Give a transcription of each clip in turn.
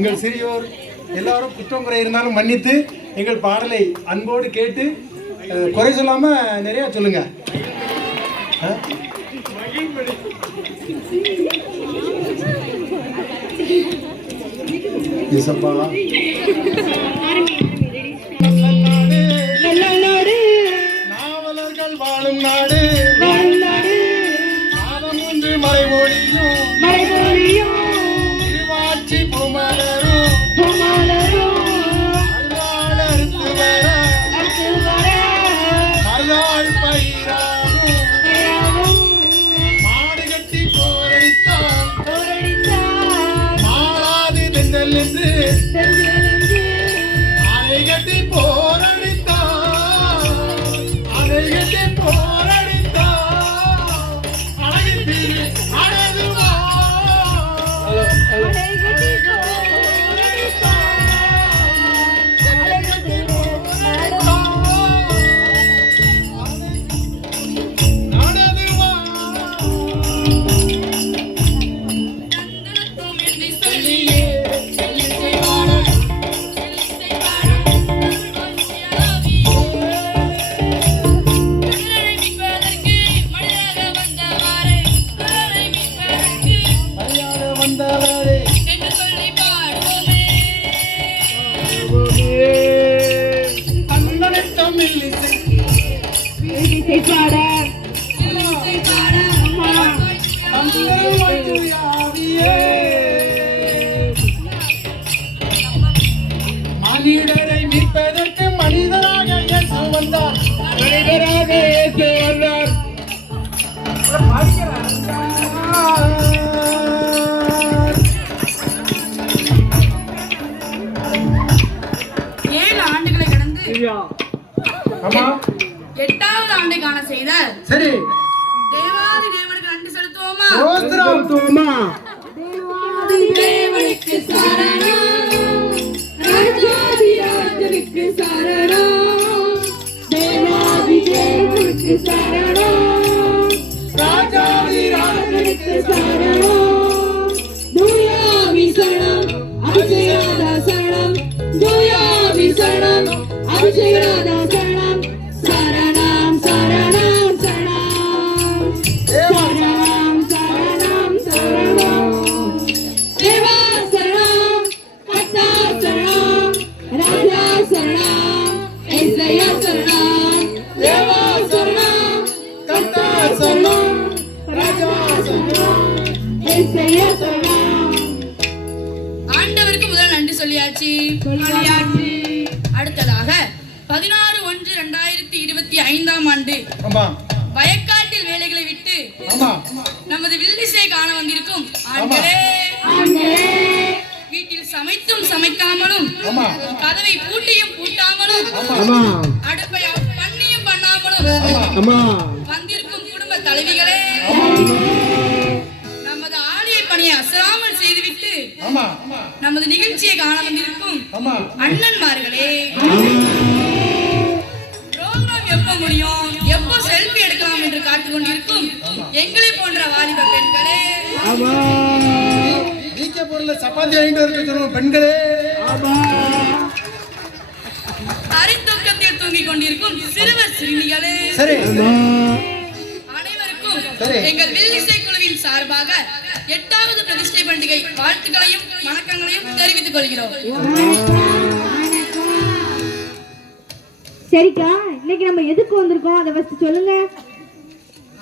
எங்கள் சிறியோர் எல்லாரும் குற்றம் குறை இருந்தாலும் மன்னித்து எங்கள் பாடலை அன்போடு கேட்டு குறை சொல்லாம நிறைய சொல்லுங்க. நாவலர்கள் வாழும் நாடு நாதம் ஒன்று மறைமொழியும் திருவாட்சி பூமலரும் மருதாள் பயிராகும் மாடு கட்டி போரடித்தான் மாறாது தென்றல் என்று அதை கட்டி போரடித்தான் அதை கட்டி போரடித்தான் அழகு திரு அழகுவா மனிதரை மீட்பதற்கு மனிதராக இயேசு வந்தார். மனிதராக இயேசு வந்தார். 7 ஆண்டுகளை கடந்து 8வது ஆண்டை காண செய்த சரி தேவாதி தேவனுக்கு நன்றி செலுத்துவோமா? தேவனுக்கு சரணம், ராஜாதி ராஜனுக்கு சரணம், தேவாதி தேவனுக்கு சரணம், ராஜாதி ராஜனுக்கு சரணம், தூயாவி சரணம், அபிஷேகநாத சரணம், தூயாவி சரணம், அபிஷேகநாத சரணம், சரணம் சரணம் சரணம், சரணம் சரணம் சரணம், தேவா சரணம், கர்த்தா சரணம், ராஜா சரணம், இயேசுயா சரணம், தேவா சரணம், கர்த்தா சரணம், ராஜா சரணம், இயேசுயா சரணம். ஆண்டவருக்கு முதல் நன்றி சொல்லியாச்சு. அடுத்ததாக 16/1/2025 ஆண்டு வயக்காட்டில் வேலைகளை விட்டு நமது வில்லிசை காண வந்திருக்கும் ஆண்களே, வீட்டில் சமைத்தும் சமைக்காமலும் கதவை பூட்டியும் பூட்டாமலும் அடுப்பை பண்ணியும் பண்ணாமலும் வந்திருக்கும் குடும்ப தலைவிகளே, நமது ஆலய பணியை அசராமல் செய்துவிட்டு நமது நிகழ்ச்சியை காண வந்திருக்கும் அண்ணன்மார்களே, ப்ரோக்ராம் எப்ப முடியும், எப்போ செல்ஃபி எடுக்கலாம் என்று காத்துக் கொண்டிருக்கும் எங்களை போன்ற வாலிப பெண்களே, சப்பாத்தி வாங்கிட்டு வர பெண்களே, அரைத்தூக்கத்தில் தூங்கிக் கொண்டிருக்கும் சிறுவர் சிறுமிகளே, அனைவருக்கும் எங்கள் வில்லிசை குழுவின் சார்பாக 8வது பிரதிஷ்டை பண்டிகை வாழ்த்துக்களையும் வணக்கங்களையும் தெரிவித்துக் கொள்கிறோம். சரிக்கா, இன்னைக்கு நம்ம எதுக்கு வந்திருக்கோம் அதை ஃபர்ஸ்ட் சொல்லுங்க.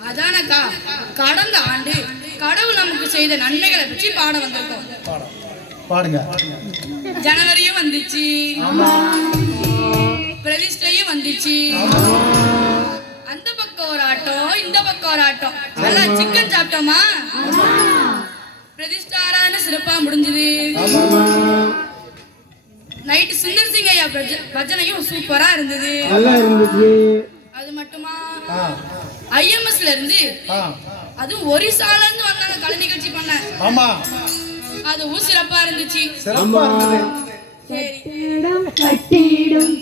அதானக்கா, கடந்த ஆண்டு கடவுள் நமக்கு செய்த நன்மைகளை பற்றி பாட வந்திருக்கோம். பாடுங்க. ஜனவரியும் வந்துச்சு, பிரதிஷ்டையும் வந்துச்சு, அந்த பக்கம் ஒரு ஆட்டம் இந்த பக்கம் ஒரு ஆட்டம், நல்லா சிக்கன் சாப்பிட்டோமா? பிரதிஷ்டாரான சிறப்பா முடிஞ்சது. நைட்டு சுந்தர் சிங் ஐயா பஜனையும் சூப்பரா இருந்தது. அது மட்டுமா, ஐஎம்எஸ்ல இருந்து அதுவும் ஒரிசால இருந்து வந்தாங்க கலை நிகழ்ச்சி பண்ண. அதுவும் சிறப்பா இருந்துச்சு. சரி, கட்டிடும்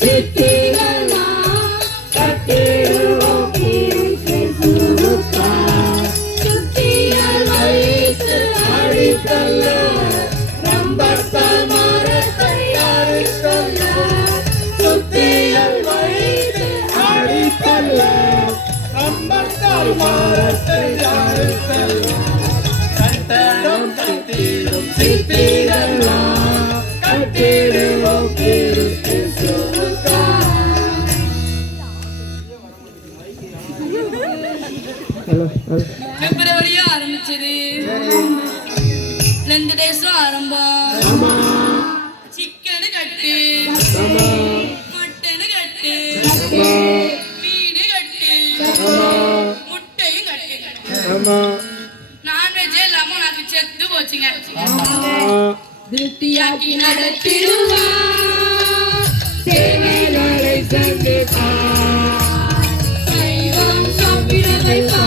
சித்திகள் கட்டிடுவோம் சம்பத்தால் மாறத்தை அறுத்தெல்லாம் கட்டடம் கட்டிடும் சிற்பிகளெல்லாம் கட்டிடுவோம் கிறிஸ்து சுமுகான். பிப்ரவரியா ஆரம்பிச்சது, 2 டேஸும் ஆரம்பம். சிக்கனு கட்டு, மட்டனு கட்டு, மீனு கட்டு, முட்டையும் கட்டு. நான்வெஜ்ஜே இல்லாம எனக்கு செத்து போச்சுங்க. திருப்தியாக்கி நடத்திடுவா, தேவைகளை சந்திப்பா, சைவம் சாப்பிட வைப்பா,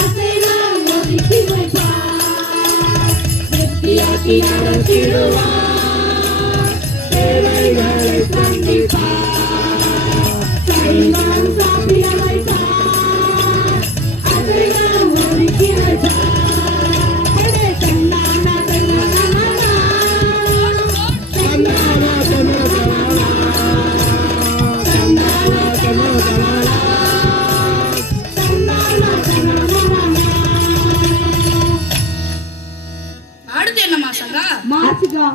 அசைவம் ஒதுக்கி வைப்பா. திருப்தியாக்கி நடத்திடுவா, தேவைகளை சந்திப்பா, சைவம் சாப்பிட வைப்பா, அசைவம் ஒதுக்கி வைப்பா. அடுத்து என்ன மாசம்க்கா? மார்ச்சுக்கா.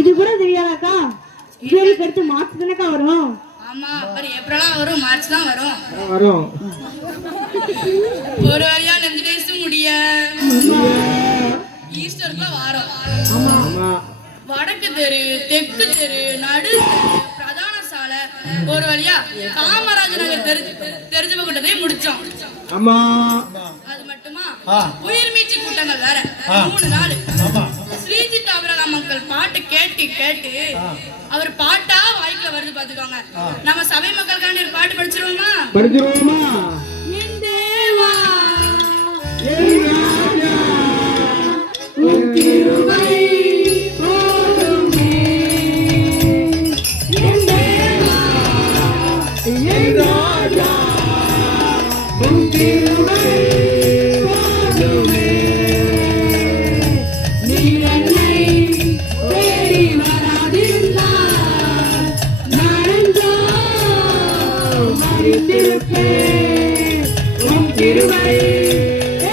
இது கூட தெரியாதாக்கா? ஜூலைக்கு அடுத்து மார்ச் தானக்கா வரும். ஆமா, அப்புறம் ஏப்ரலா வரும், மார்ச் தான் வரும். வரும். ஒரு வழியா 2 டேஸ் முடிய ஈஸ்டர்க்குள்ள வாரம். வடக்கு தெரு, தெற்கு தெரு, நடு தெரு, பிரதான சாலை, ஒரு வழியா காமராஜ் நகர் தெரிஞ்சு கூட்டத்தை முடிச்சோம். அது மட்டுமா, உயிர் மீட்சி கூட்டங்கள் வேற 3 நாள். ஸ்ரீஜித் அபிரகாம் மக்கள் பாட்டு கேட்டு கேட்டு அவர் பாட்டா வாய்க்குல வருது பாத்துக்கோங்க. நம்ம சபை மக்களுக்காண்டி ஒரு பாட்டு படிச்சிருவோமா? என் தேவா, என் ராஜா, உன் கிருபை போதுமே. என் தேவா, என் ராஜா, உன் கிருபை போதுமே. நீ என்னை தேடி வராதிருந்தால் நான் என்றோ மறித்திருப்பேன். உன் கிருபை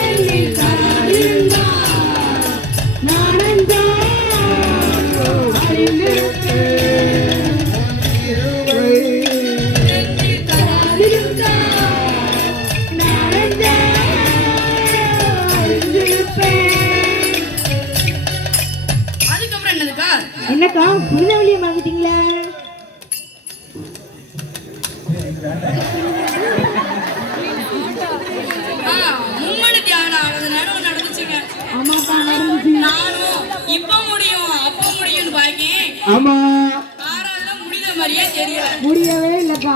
என்னில் தராதிருந்தால் நான் என்றோ மறித்திருப்பேன். என்னில் தராதிருந்தால் நான் என்றோ மறித்திருப்பேன். அதுக்கப்புறம் என்னதுக்கா? என்னக்கா புனித வழியை மறந்துட்டீங்களே? மும்மணி தியானம் அது நடுவு நடந்துச்சுங்க. ஆமாக்கா நடந்துச்சு. நானும் இப்ப முடியும் அப்ப முடியும்னு பாக்கி ஆறாவது முடித மாதிரியே தெரியல. முடியவே இல்லக்கா.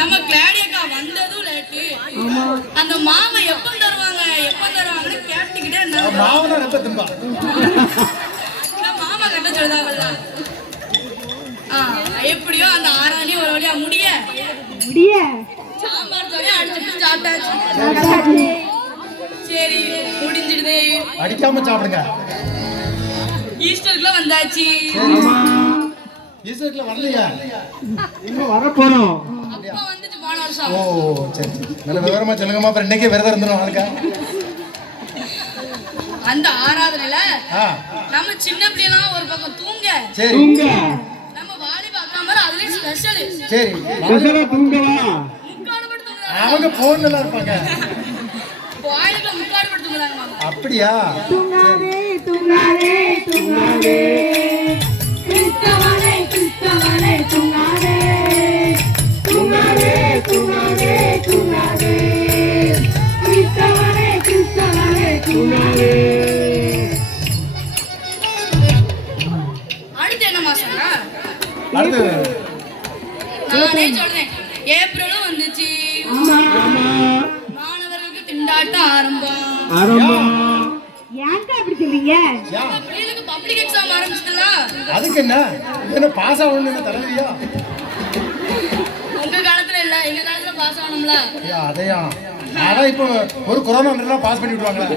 நம்ம கிளாடியக்கா வந்ததும் லேட்டு. அந்த மாவை எப்ப தருவாங்கன்னு கேட்டுக்கிட்டே இருந்தாங்க. மாமா கட்ட சொல்லுதாங்கல்ல. எப்படியோ அந்த 6 ஒரு வழியா முடிய சாம்பார் தோழி அடிச்சுட்டு சாப்பிட்டாச்சு. சரி முடிஞ்சிடுது. அடிக்காம சாப்பிடுங்க. ஈஸ்டர்க்குள்ள வந்தாச்சு. ஈஸ்டர்ல வரலையா? இன்னும் வர போறோம். அப்பா வந்துட்டு போன வருஷம். ஓ சரி, நல்ல விவரமா சொல்லுங்கம்மா. அப்புறம் இன்னைக்கே விரதம் இருந்தோம் ஆளுக்கா. அந்த ஆராதனையில நம்ம சின்ன பிள்ளைலாம் ஒரு பக்கம் தூங்க. சரி, நம்ம வாலிப அக்கா மாதிரி அதுலயும் ஸ்பெஷல். சரி, ஸ்பெஷலா தூங்கவா? முக்காடு படுத்து தூங்குறாங்க. அவங்க போன்ல இருப்பாங்க. வாயில முக்காடு படுத்து தூங்குறாங்க மாமா. அப்படியா? தூங்காதே தூங்காதே தூங்காதே கிறிஸ்தவனே கிறிஸ்தவனே தூங்காதே தூங்காதே தூங்காதே தூங்காதே கிறிஸ்தவனே கிறிஸ்தவனே தூங்காதே. அடுத்து என்ன மாசம்னா? அடுத்து நானே சொல்றேன், ஏப்ரலும் வந்துச்சு. மாணவர்களுக்கு திண்டாட்டம் ஆரம்பம். ஏன்க்கா அப்படி சொல்றீங்க? நம்ம பிள்ளைகளுக்கு பப்ளிக் எக்ஸாம் ஆரம்பிச்சுல. அதுக்கு என்ன பாஸ் ஆகணும்னு தலைவியா? உங்க காலத்துல இல்ல, எங்க காலத்துல பாஸ் ஆகணும்ல. அதையா? அதான் இப்போ ஒரு கொரோனா வந்தா பாஸ் பண்ணி விடுவாங்களா?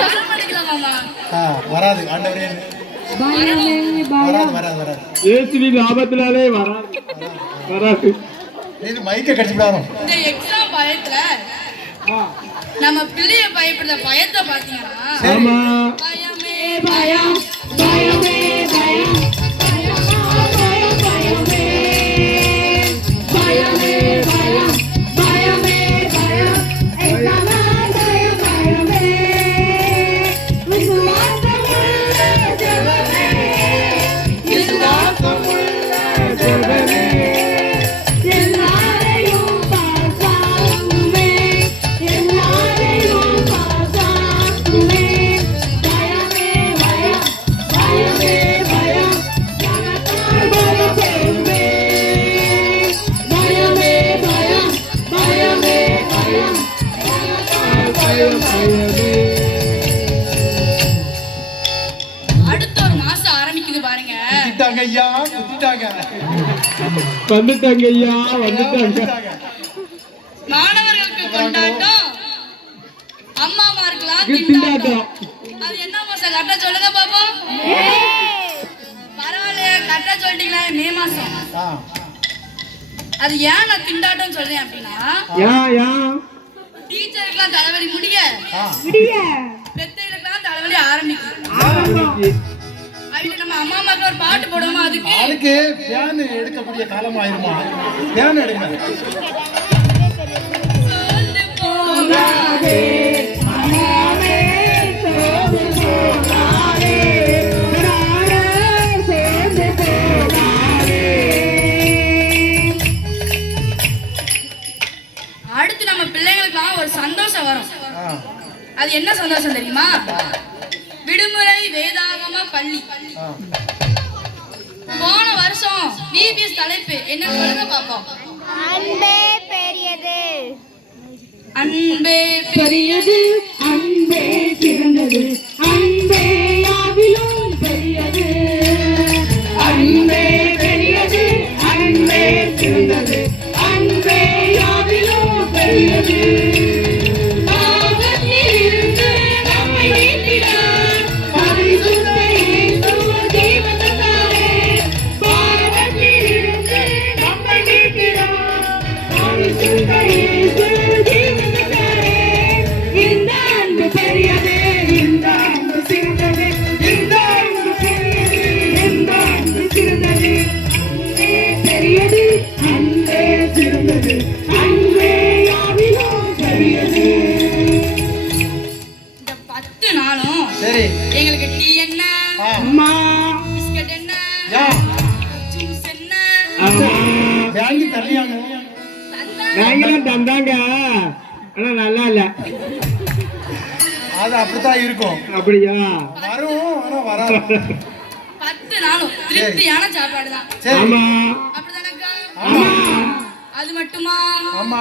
வர மாட்டேங்கலாம் மாமா. வராது ஆண்டவரே. வராது வராது வராது. இயேசுவின் நாமத்தினாலே வராது. இது மைக்க கடிச்சு விடாதோம். இந்த எக்ஸாம் பயத்துல நம்ம பிள்ளைய பயப்படுற பயத்தை பாத்தீங்கன்னா ஆமா. பயமே பயம் பயமே பயம் பயமே பயம் பயமே பயம் எக்ஸாம் பயம் பயமே விசுவாசமுள்ள ஜெபமே விசுவாசமுள்ள ஜெபமே எல்லாரையும் பாசாக்குமே எல்லாரையும் பாசாக்குமே பயமே பயம் பயமே பயம் எனக்காய் பயப்படுமே பயமே பயம் பயமே பயம் எனக்காய் பயப்படுமே. அடுத்த ஒரு மாசம் ஆரம்பிக்குது பாருங்க. குத்திட்டாங்க ஐயா, குத்திட்டாங்க. வந்துட்டாங்க ஐயா, வந்துட்டாங்க. மாணவர்களுக்கு கொண்டாட்டம், அம்மாமாருக்கெல்லாம் திண்டாட்டம். அது என்ன மாசம் கரெக்டா சொல்லுங்க பாப்போம். பரவாயில்ல, கரெக்டா சொல்லிட்டீங்களா? மே மாசம். ஆ. அது ஏன் நான் திண்டாட்டம் சொல்றேன் அப்படின்னா, யா டீச்சருக்குலாம் தலைவலி முடிய ஆ. விடிய பெத்தைகளுக்கெல்லாம் தலைவலி ஆரம்பிக்கும். ஆரம்பிச்சு. அதுக்கு நம்ம அம்மா அம்மாக்கு ஒரு பாட்டு போடுவோமா? அதுக்கு அதுக்கு பியான் எடுக்கக்கூடிய காலம் ஆயிருமா? பியான் எடுங்க. சோர்ந்து போகாதே, அம்மாவே சோர்ந்து போகாதே நானே சேர்ந்து போகாதே. அடுத்து நம்ம பிள்ளைங்களுக்குலாம் ஒரு சந்தோஷம் வரும். ஆ. அது என்ன சந்தோஷம் தெரியுமா? விடுமுறை வேதாகம பள்ளி. ஆ. போன வருஷம் விபிஎஸ் தலைப்பு என்ன சொல்லுங்க பாப்போம். அன்பே பெரியது. அன்பே பெரியது அன்பே சிறந்தது அன்பே யாவிலும் பெரியது அன்பே பெரியது அன்பே சிறந்தது அன்பே யாவிலும் பெரியது. பாவத்திலிருந்து நம்மை மீட்டிட பரிசுத்த இயேசு ஜீவன் தந்தாரே. பாவத்திலிருந்து நம்மை மீட்டிட பரிசுத்த இயேசு ஜீவன் தந்தாரே. இந்த அன்பு பெரியது இந்த அன்பு சிறந்தது இந்த அன்பு பெரியது இந்த அன்பு சிறந்தது அன்பே பெரியது அன்பே சிறந்தது அன்பே யாவிலும் பெரியது. இந்த 10 நாளும் சரி. எங்களுக்கு டீ என்ன, ஆ. அம்மா பிஸ்கட் என்ன, யா. ஜூஸ் என்ன ஆமா வாங்கி தரலையாங்க? தந்தாங்க. நாங்களும் தந்தாங்க, ஆனா நல்லா இல்ல. அது அப்படித்தான் இருக்கும். அப்படியா? வரும், ஆனா வராது. 10 நாளும் திருப்தியான சாப்பாடு தான். சரி. ஆமா அப்படிதானக்கா? ஆமா. அது மட்டுமா? ஆமா.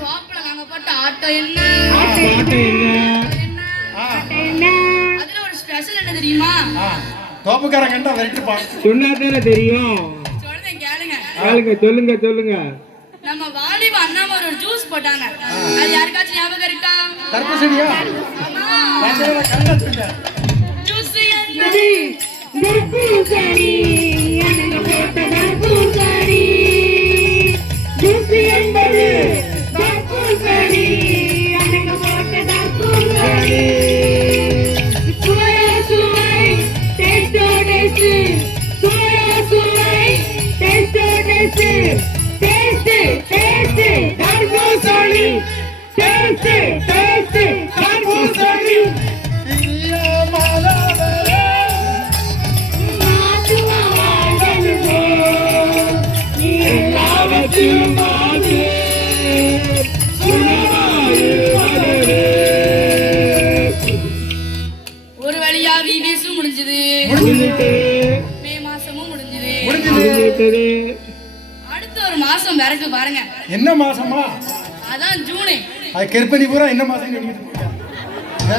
ரோப்ல நாங்க போட்ட ஆட்டோ என்ன, பாட்டு என்ன? என்ன, ஆ. என்ன அதுல ஒரு ஸ்பெஷல் என்ன தெரியுமா? ஆ. தோப்புக்காரன் கண்டா விரட்டுப்பான். சொன்னா தானே தெரியும். சொல்றேன் கேளுங்க. கேளுங்க, சொல்லுங்க சொல்லுங்க. நம்ம வாலிப அண்ணாம ஒரு ஜூஸ் போட்டாங்க. அது யாருக்காச்சும் ஞாபகம் இருக்கா? தர்பூசணியா? பாத்தீங்களா? கரெக்டா சொல்லுங்க. ஜூஸ் அது தர்பூசணி அனங்க போட்ட தர்பூசணி ஜூஸ் என்பது தர்பூசணி அனங்க போட்ட தர்பூசணி சுவையோ சுவை டேஸ்டோ டேஸ்ட் சுவையோ சுவை டேஸ்டோ டேஸ்ட் டேஸ்ட் டேஸ்ட் தர்பூசணி டேஸ்ட் டேஸ்ட் தர்பூசணி ஒரு வழியா விபிஎஸும் முடிஞ்சது, முடிஞ்சிட்டு, மே மாசமும் முடிஞ்சது. முடிஞ்சிட்டது. அடுத்த ஒரு மாசம் விறகு பாருங்க. என்ன மாசமா? அதான் ஜூனு. அது கெருப்பதி பூரா என்ன மாசம் கேட்டுக்கிட்டு இருக்க?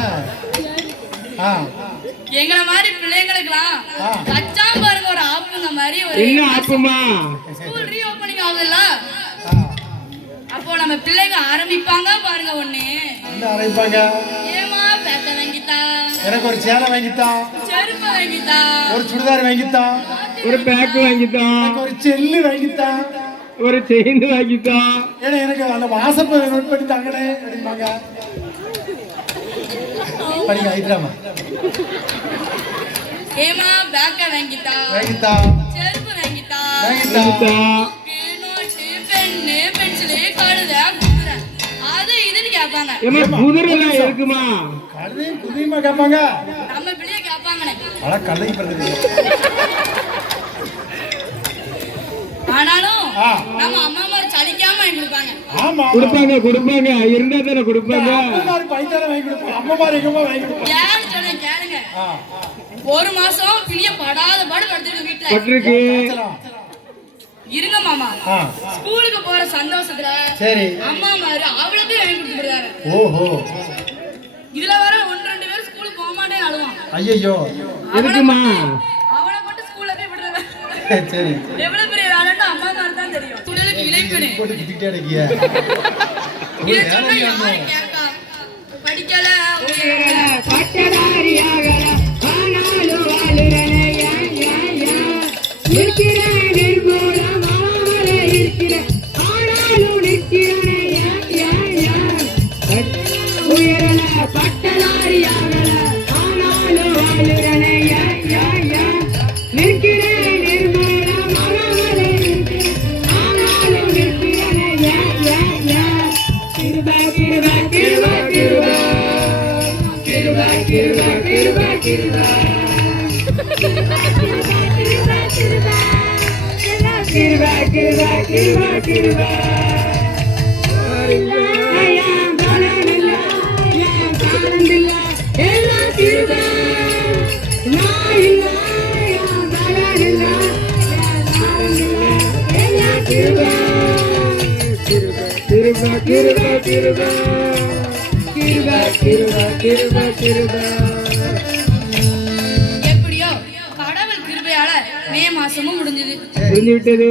ஆ. எங்களை மாதிரி பிள்ளைங்களுக்குலாம் ஆ. கச்சான் பாருங்க ஒரு ஆப்புங்க மாதிரி ஒரு என்ன ஆப்புமா? ஸ்கூல் ரீஓபனிங் ஆகுதுல்ல, ஆ. அப்போ நம்ம பிள்ளைங்க ஆரம்பிப்பாங்க பாருங்க. ஒண்ணு என்ன அரைப்பாங்க? ஏமா பேட்டை வாங்கித்தா, எனக்கு ஒரு சேலை வாங்கித்தான், செருப்பு வாங்கித்தா, ஒரு சுடிதார் வாங்கித்தான், ஒரு பேக் வாங்கிட்டோம். எனக்கு ஒரு செல்லு வாங்கித்தான். ஒரு செயின் வாங்கிட்டா. ஏன்னா எனக்கு அந்த வாசப்பை நோட் பண்ணி தாங்கனே அப்படிம்பாங்க. படிங்க ஐட்ராமா. ஏமா பேக்க வாங்கிட்டா வாங்கிட்டா. செருப்பு வாங்கிட்டா வாங்கிட்டா. நோட்டு பென்னு பென்சிலு கழுதை குதிரை அது இதுன்னு கேட்பாங்க. ஏமா குதிரை இருக்குமா? கழுதையும் குதிரையுமா கேட்பாங்க. நம்ம பிள்ளைய கேட்பாங்கண்ணே. ஆனா கழுதை பிறகு ஆனாலும் நம்ம அம்மா மாதிரி சலிக்காம வாங்கி கொடுப்பாங்க. ஆமா கொடுப்பாங்க இருந்தா தானே கொடுப்பாங்க. அம்மாமாரு பைத்தால வாங்கி கொடுப்பாங்க. அம்மாமாரு எங்கம்மா வாங்கி கொடுப்பாங்க. ஏன்னு சொல்றேன் கேளுங்க. ஒரு மாசம் பிள்ளைய படாத பாடு படுத்துருக்கு வீட்டுல பட்டிருக்கு. இருங்க மாமா. ஸ்கூலுக்கு போற சந்தோஷத்துல சரி அம்மா மாதிரி அவ்வளவு வாங்கி கொடுத்துருக்காரு. ஓஹோ இதுல வர 1-2 பேர் ஸ்கூலுக்கு போக மாட்டே அழுவான். ஐயோ இருக்குமா? அவனை போட்டு ஸ்கூல்ல போய் விடுறது சரி எவ்வளவு பெரிய வேலைன்னு அம்மா மாதிரி தான் தெரியும். குடலுக்கு இளைப்பெணு போட்டு கிட்டிட்டே இருக்கிய. இதை சொன்னா யாரு கேட்கா? படிக்கல எப்படியோ கடவுள் கிருபையால மே மாசமும் முடிஞ்சது. விட்டது.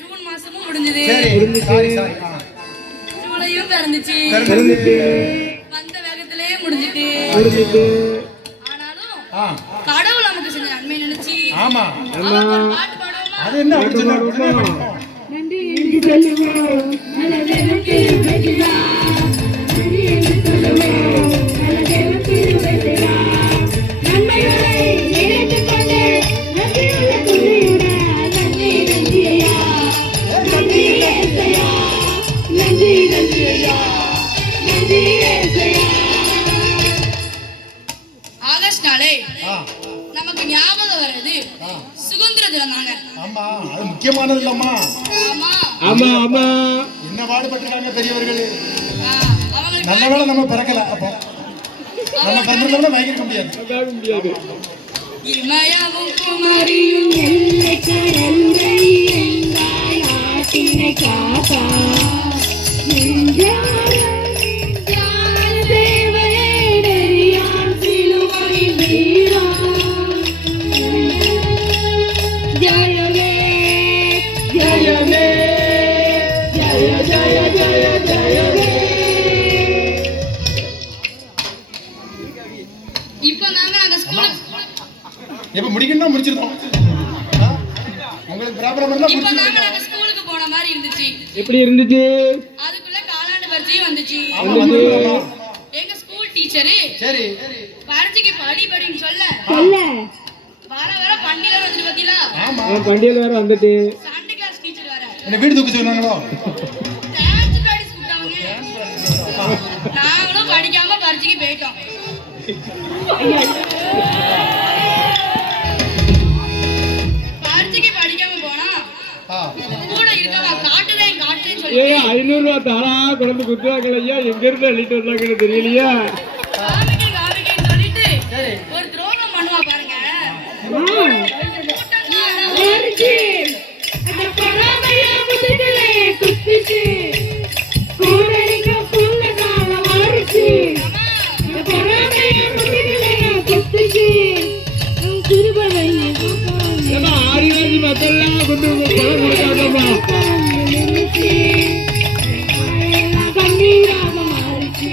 ஜூன் மாசமும் முடிஞ்சது. ஜூலையும் பிறந்துச்சு. வந்த வேகத்திலேயே முடிஞ்சிட்டு. ஆனாலும் கடவுள் நமக்கு செஞ்ச நன்மை நினைச்சு அவருக்கு ஒரு பாட்டு பாடுவோமா? அது என்ன அப்படி சொன்னா நன்றி என்று சொல்லுவோம். நல்ல தேவன் கிருபை செய்தார். நன்றி என்று சொல்லுவோம். நல்ல தேவன் கிருபை செய்தார். நன்மைகளை நினைத்துக் கொண்டு நன்றியுள்ள துணையுடன் நன்றி நன்றி ஐயா. நன்றி ஏசையா. நன்றி நன்றி ஐயா. நன்றி ஏசையா. ஆகஸ்ட் நாளே நமக்கு ஞாபகம் வருது சுதந்திர தினம் தாங்க. ஆமா அது முக்கியமானது இல்லம்மா. ஆமா ஆமா ஆமா. என்ன பாடுபட்டிருக்காங்க பெரியவர்கள். அவங்களுக்கு நல்ல வேளை நம்ம பிறக்கல. அப்போ நம்ம பிறந்தவங்கள வாங்கிருக்க முடியாது. இமயமும் குமரியும் எல்லை கடலை எங்காய் ஆட்டினை காப்பா. நெஞ்சார தேவனே நெறியான் சிலுவை வீரா. ஜெயமே ஜெயமே ஜெய ஜெய ஜெய ஜெயமே. இப்போ நாங்க ஸ்கூலுக்கு எப்ப முடிக்கணும்னா முடிச்சிருக்கோம். உங்களுக்கு ப்ராப்ளம் இருந்தா இப்போ முடிச்சிருக்கோம். நாங்க ஸ்கூலுக்கு போன மாதிரி இருந்துச்சு. எப்படி இருந்துச்சு? அதுக்குள்ள காலாண்டு பரீட்சையும் வந்துச்சு. ஆமா வந்துருக்கோம்மா. எங்க ஸ்கூல் டீச்சரு சரி பரீட்சைக்கு படின்னு சொல்ல வர வர பண்டிகை வந்துட்டு பாத்தீங்களா? ஆமா பண்டிகையில் வேற வந்துட்டு சண்டே கிளாஸ் டீச்சர் வர என்ன வீடு தூக்கி சொன்னாங்களோ? டான்ஸ் பிராக்டிஸ் கூப்பிட்டாங்க. நாங்களும் படிக்காம பரீட்சைக்கு போயிட்டோம். பரீட்சைக்கு படிக்காம போனா கூட இருக்கவங்க காட்டுதேன் காட்டுன்னு சொல்லி 500 ரூபா தாரா குழந்தை குத்துவாங்க ஐயா. எங்க இருந்து அள்ளிட்டு வந்தாங்கன்னு தெரியலையா? காமிக்கன்னு சொல்லிட்டு ஒரு துரோகம் பண்ணுவா பாருங்க. அந்த பராமையா முதுகிலே குத்திச்சு கூடலிங்க புள்ளதால வாரிச்சு. அந்த பராமையா முதுகிலே குத்திச்சு திருபவை ஆதிவாசி மக்கள்லாம் கொண்டு பணம் கொடுக்காங்கம்மா. கண்ணீராக மாறிச்சு.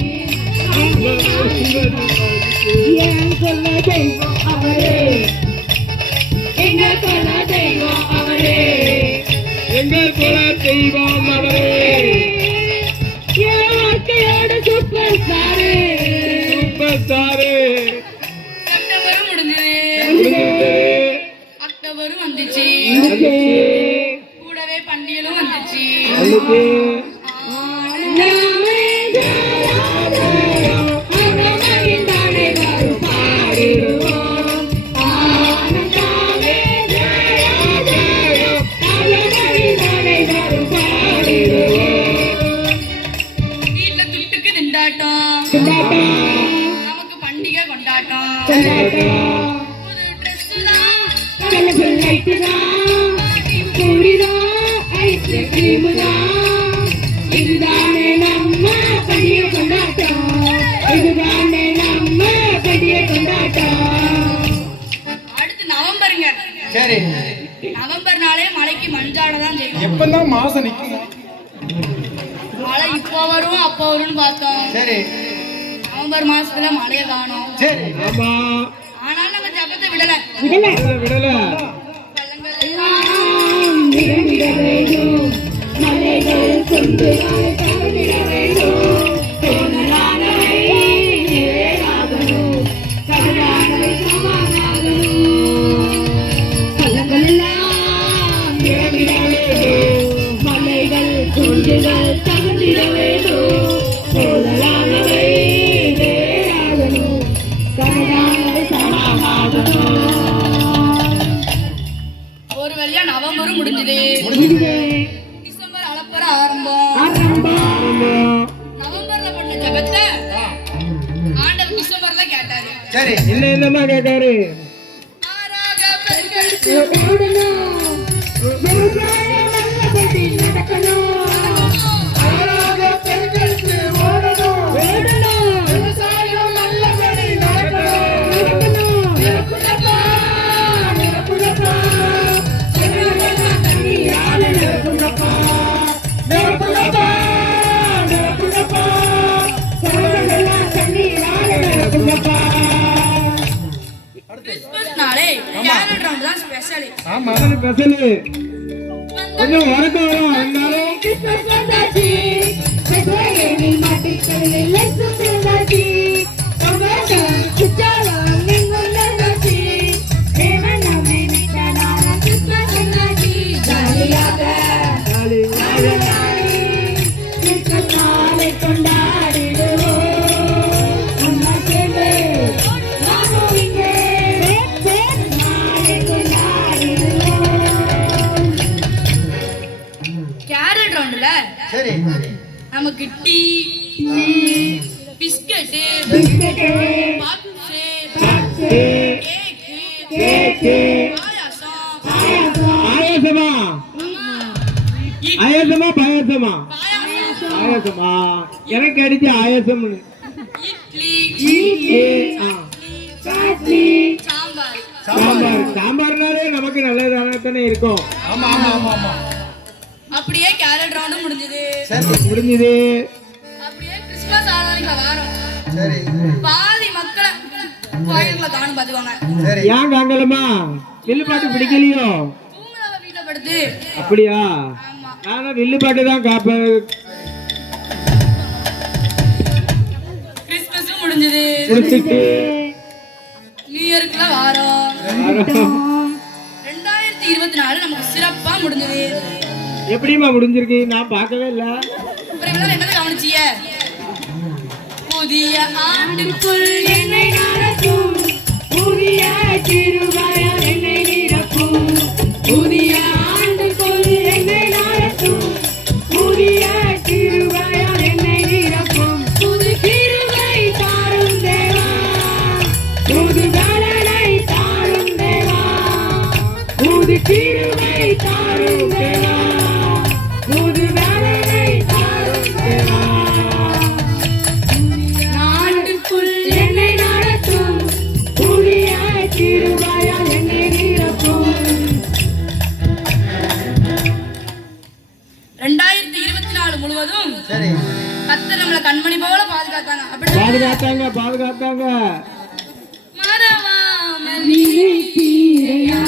என் சொல்ல தெய்வம் அவரே. எங்க சொல்ல தெய்வம் அவரே. எங்க எங்கள் குல தெய்வம் அவரே. என் வாழ்க்கையோட சூப்பர் ஸ்டாரு. Super star. செப்டம்பரும் முடிஞ்சது, அக்டோபரும் வந்துச்சு, கூடவே பண்டிகைகளும் வந்துச்சு. வீட்டுல துட்டுக்கு திண்டாட்டம், நமக்கு பண்டிகை கொண்டாட்டம். புது ட்ரெஸ் தான், இதுதானே நம்ம பண்டிகை கொண்டாட்டம். இதுதானே நம்ம பண்டிகை கொண்டாட்டம். அடுத்து நவம்பருங்க. சரி, நவம்பர்னாலே மழைக்கு மஞ்சாட தான் செய்யும். எப்பதான் மாசம் நிக்குது? மழை இப்போ வரும் அப்போ வரும்னு பார்த்தோம். சரி நவம்பர் மாசத்துல மழையை காணும். சரி. ஆமா, ஆனால் நம்ம ஜபத்தை விடல. விடல. மலைகள் கொண்டு கவிழ்ந்திட வேண்டும். தோணலானவை ஏறாகணும். கடலானவை சமாதாகணும். கலங்களெல்லாம் இறங்கிட வேண்டும். மலைகள் குன்றுகள் தகர்ந்திட வேண்டும். தோணலானவை ஏறாகணும். கடலானவை சமாதாகணும். ஒரு வழியா நவம்பரும் முடிஞ்சது, டிசம்பர் அளப்பற ஆரம்பம். நவம்பர்ல பண்ண ஜபத்தை ஆண்டவர் டிசம்பர்ல கேட்டாரு. சரி, என்னமா கேட்டாரு? ஆறாக பெண்கள் கிறிஸ்மஸ் நாளே கேரட் ரவுண்ட் தான் ஸ்பெஷல். ஆமா. ஸ்பெஷல். கொஞ்சம் வரட்டும் வரும் எல்லாரும். கிறிஸ்மஸ் வந்தாச்சு. பெத்லகேமில் மாட்டுக்கல்லில் இயேசு பிறந்தாச்சு. சந்தோஷம் உற்சாகம் எங்கும் நிறைந்தாச்சு. தேவன் நம்மை மீட்டதால கிறிஸ்மஸ் வந்தாச்சு. ஜாலியாக கிறிஸ்மஸ் நாளை கொண்டாடிடுவோம். அம்மா சேர்ந்து நானும் இங்கே நாளை கொண்டாடிடுவோம். கேரட் ரவுண்ட்ல சரி. நமக்கு டீ, பிஸ்கட், கேக்கு, பாயாசம், ஆயாசமா? ஆயாசமா பாயாசமா? பாயாசம், ஆயாசமா? எனக்கு அடிச்சு ஆயாசம். இட்லி, சாம்பார். சாம்பார். சாம்பார்னாலே நமக்கு நல்லதானே இருக்கும். ஆமா ஆமா ஆமா ஆமா. அப்படியே கேரட் ரவுண்டும் முடிஞ்சது. சரி முடிஞ்சது. அப்படியே கிறிஸ்மஸ் ஆராதனைக்கு வாரம். சரி பாதி மக்களை கோயிலுக்குள்ள காணும் பாத்துவாங்க. சரி. ஏன் காங்கலமா? வில்லு பாட்டு பிடிக்கலையோ? தூங்குறவ வீட்டுல படுத்து. அப்படியா? ஆமா. நானும் வில்லு பாட்டு தான் காப்பேன். கிறிஸ்மஸும் முடிஞ்சது, முடிச்சிட்டு நியூ இயர்க்குள்ள வாரம். 2024 நமக்கு சிறப்பா முடிஞ்சது. எப்படிமா முடிஞ்சிருக்கு? நான் பார்க்கவே இல்ல. அப்புறம் இவ்வளவு என்னது கவனிச்சிய? புதிய ஆண்டுக்குள் என்னை நடக்கும் புதிய திருவாயால் என்னை நிரப்பும். புதிய ஆண்டுக்குள் என்னை நடத்தும். புதிய திருவாயால் என்னை நிரப்பும். புது கிருபை தாரும் தேவா. புது பலனை தாரும் தேவா. புது கிருபை தாரும் தேவா. புது பலனை தாரும் தேவா. நாட்டுக்குள் என்னை நடத்தும். புதிய திருவாயால் என்னை நிரப்பும். 2024 முழுவதும் சரி. கர்த்தர் நம்மளை கண்மணி போல பாதுகாத்தாங்க. அப்படி பாதுகாத்தாங்க. மறவாமல் நினைத்தீரையா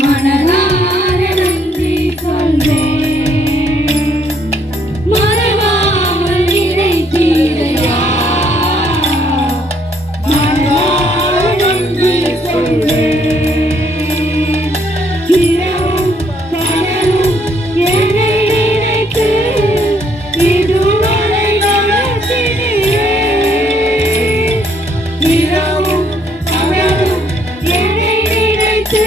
மனதார மறவாமல் நினைத்தீரையா மனதார நன்றி சொல்வேன் இரவும் பகலும் என்னை நினைத்து இதுவரை நடத்தினீரே இரவும் பகலும் என்னை நினைத்து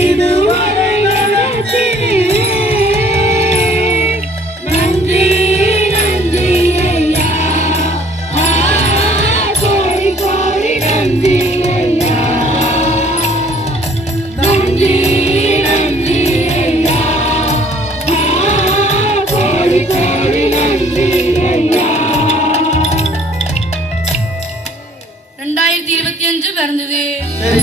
இதுவரை நடத்தினீரே நன்றி நன்றி ஐயா கோடி கோடி நன்றி ஐயா நன்றி நன்றி ஐயா கோடி கோடி நன்றி ஐயா 2025 பிறந்தது. சரி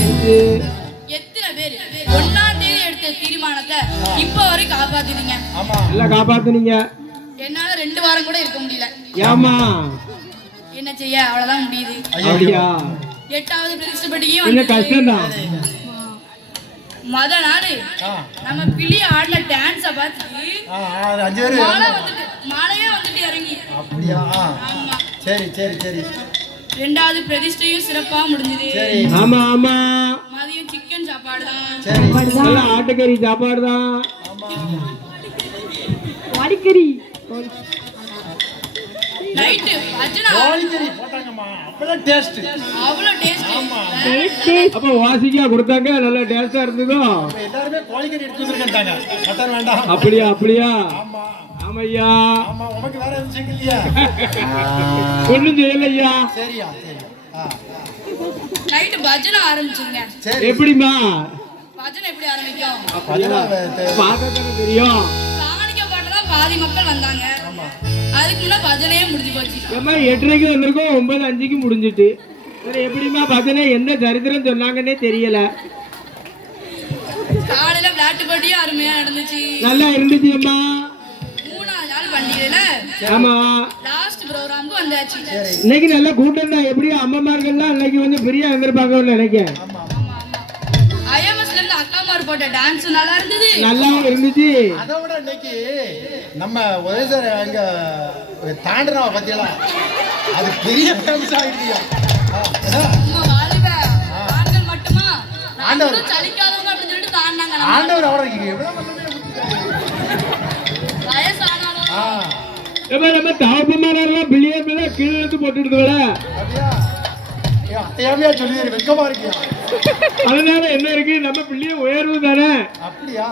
எத்தனை பேர் 1ஆம் தேதி எடுத்த தீர்மானத்தை இப்ப வரை காப்பாத்தினீங்க? ஆமா எல்லாம் காப்பாத்துனீங்க. என்னால 2 வாரம் கூட இருக்க முடியல. ஏமா என்ன செய்ய, அவ்வளவுதான் முடியுது. அப்படியா? 8வது பிரதிஷ்டைப்படியும் என்ன வந்தது. கஷ்டம்தான். மொத நாள் ஆ நம்ம பிள்ளை ஆடின டான்ஸ பார்த்துட்டு ஆ 5 பேர் மாலையே வந்துட்டு இறங்கி. அப்படியா ஆமா. சரி சரி சரி 2வது பிரதிஷ்டையும் சிறப்பா முடிஞ்சது. சரி ஆமா ஆமா மதியம் சிக்கன் சாப்பாடு தான். சரி நல்ல ஆட்டுக்கறி சாப்பாடு தான். வாடிக்கறி நைட்டு அர்ஜுனா கோழிக்கறி போட்டாங்கம்மா அப்பதான் டேஸ்ட் அவ்வளவு டேஸ்ட். அப்ப வாசிக்கா கொடுத்தாங்க, நல்ல டேஸ்டா இருந்ததோ. எல்லாருமே கோழிக்கறி எடுத்து வந்துருக்காங்க மட்டன் வேண்டாம் அப்படியா? அப்படியா? ஆமா ஆமையா, ஆமா உனக்கு வேற எதுவும் செய்யலையா ஒண்ணும் செய்யலையா. சரியா சரி நைட்டு பஜனை ஆரம்பிச்சுங்க. சரி எப்படிமா? பஜனை எப்படி ஆரம்பிக்கும்? பார்த்தா தெரியும். காணிக்க பாட்டுதான் பாதி மக்கள் வந்தாங்க. அதுக்கு முன்ன பஜனையே முடிஞ்சு போச்சு. ஏமா 8:30க்கு வந்திருக்கோம், 9:05க்கு முடிஞ்சிட்டு. சரி, எப்படிமா பஜனை? எந்த சரித்திரம் சொன்னாங்கன்னே தெரியல. காலையில விளையாட்டு போட்டியும் அருமையா நடந்துச்சு. நல்லா இருந்துச்சு அம்மா. 3ஆவது நாள் பண்டிகையில ஆமா, லாஸ்ட் ப்ரோக்ராமுக்கு வந்தாச்சு. இன்னைக்கு நல்ல கூட்டம் தான். எப்படியும் அம்மாமார்கள்லாம் இன்னைக்கு கொஞ்சம் ஃப்ரீயா இருந்திருப்பாங்கன்னு நினைக்கிறேன். ஐஎம்எஸ்ல இருந்து அக்காமார் போட்ட டான்ஸ் நல்லா இருந்தது. நல்லாவும் இருந்துச்சு. அதை விட இன்னைக்கு நம்ம ஒரேசர் அங்க தாண்டனா பத்தியெல்லாம் அது பெரிய ஃபேமஸ் ஆகிடுதியா நம்ம வாலிப ஆண்கள் மட்டுமா? ஆண்டவர். நாங்களும் சலிக்காதவங்க அப்படின்னு சொல்லிட்டு தாண்டாங்க. ஆண்டவர் அவரை எவ்வளவு வயசானாலும் நம்ம தாப்பமாரெல்லாம் பிள்ளையெல்லாம் கீழே எடுத்து போட்டுடுதுல. அப்படியா ஐயாமையா சொல்லி வெக்கமா இருக்கியா அதனால என்ன இருக்கு, நம்ம பிள்ளைய உயர்வு தானே. அப்படியா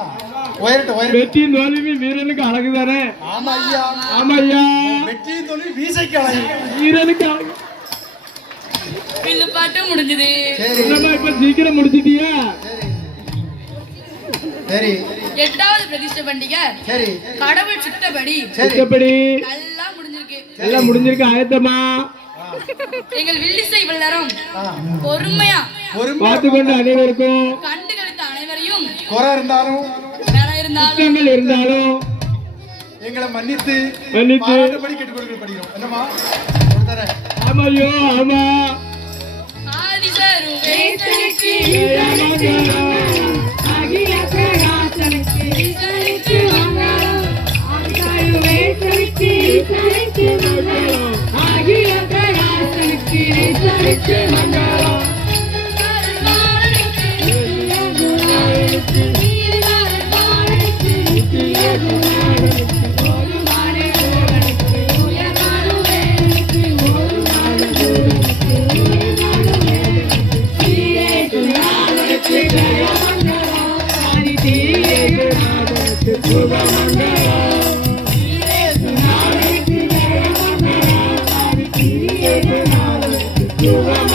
உயரட்டு வெற்றியும் தோல்வி வீரனுக்கு அழகு தானே. ஆமா ஐயா ஆமா ஐயா, வெற்றியும் சொல்லி வீசைக்கு அழகு வீரனுக்கு அழகு. பில்லு பாட்டு முடிஞ்சது. சரி என்னம்மா இப்ப சீக்கிரம் முடிச்சிட்டியா? சரி 8வது பிரதிஷ்டை பண்டிகை சரி கடவுள் சித்தப்படி சரி எப்படி நல்லா முடிஞ்சிருக்கு. எல்லாம் முடிஞ்சிருக்கு? ஆயத்தமா எங்கள் வில்லிசை வல்லரும் பொறுமையா பார்த்து கொண்டு அனைவருக்கும் கண்டு கழித்த அனைவரையும் குறை இருந்தாலும் வேற இருந்தாலும் குற்றங்கள் இருந்தாலும் எங்களை மன்னித்து மன்னித்து பாராட்டும்படி கேட்டுக்கொடுக்க படிக்கிறோம் என்னம்மா கொடுத்தாரே ஆமாயோ ஆமா ஆதிசருவேசனுக்கு அகில பிரகாசனுக்கு ஈசனுக்கு மங்களம் ஆதிசருவேசனுக்கு ஈசனுக்கு மங்களம் அகில பிரகாசனுக்கு ஈசனுக்கு மங்களம் சுபமங்களம்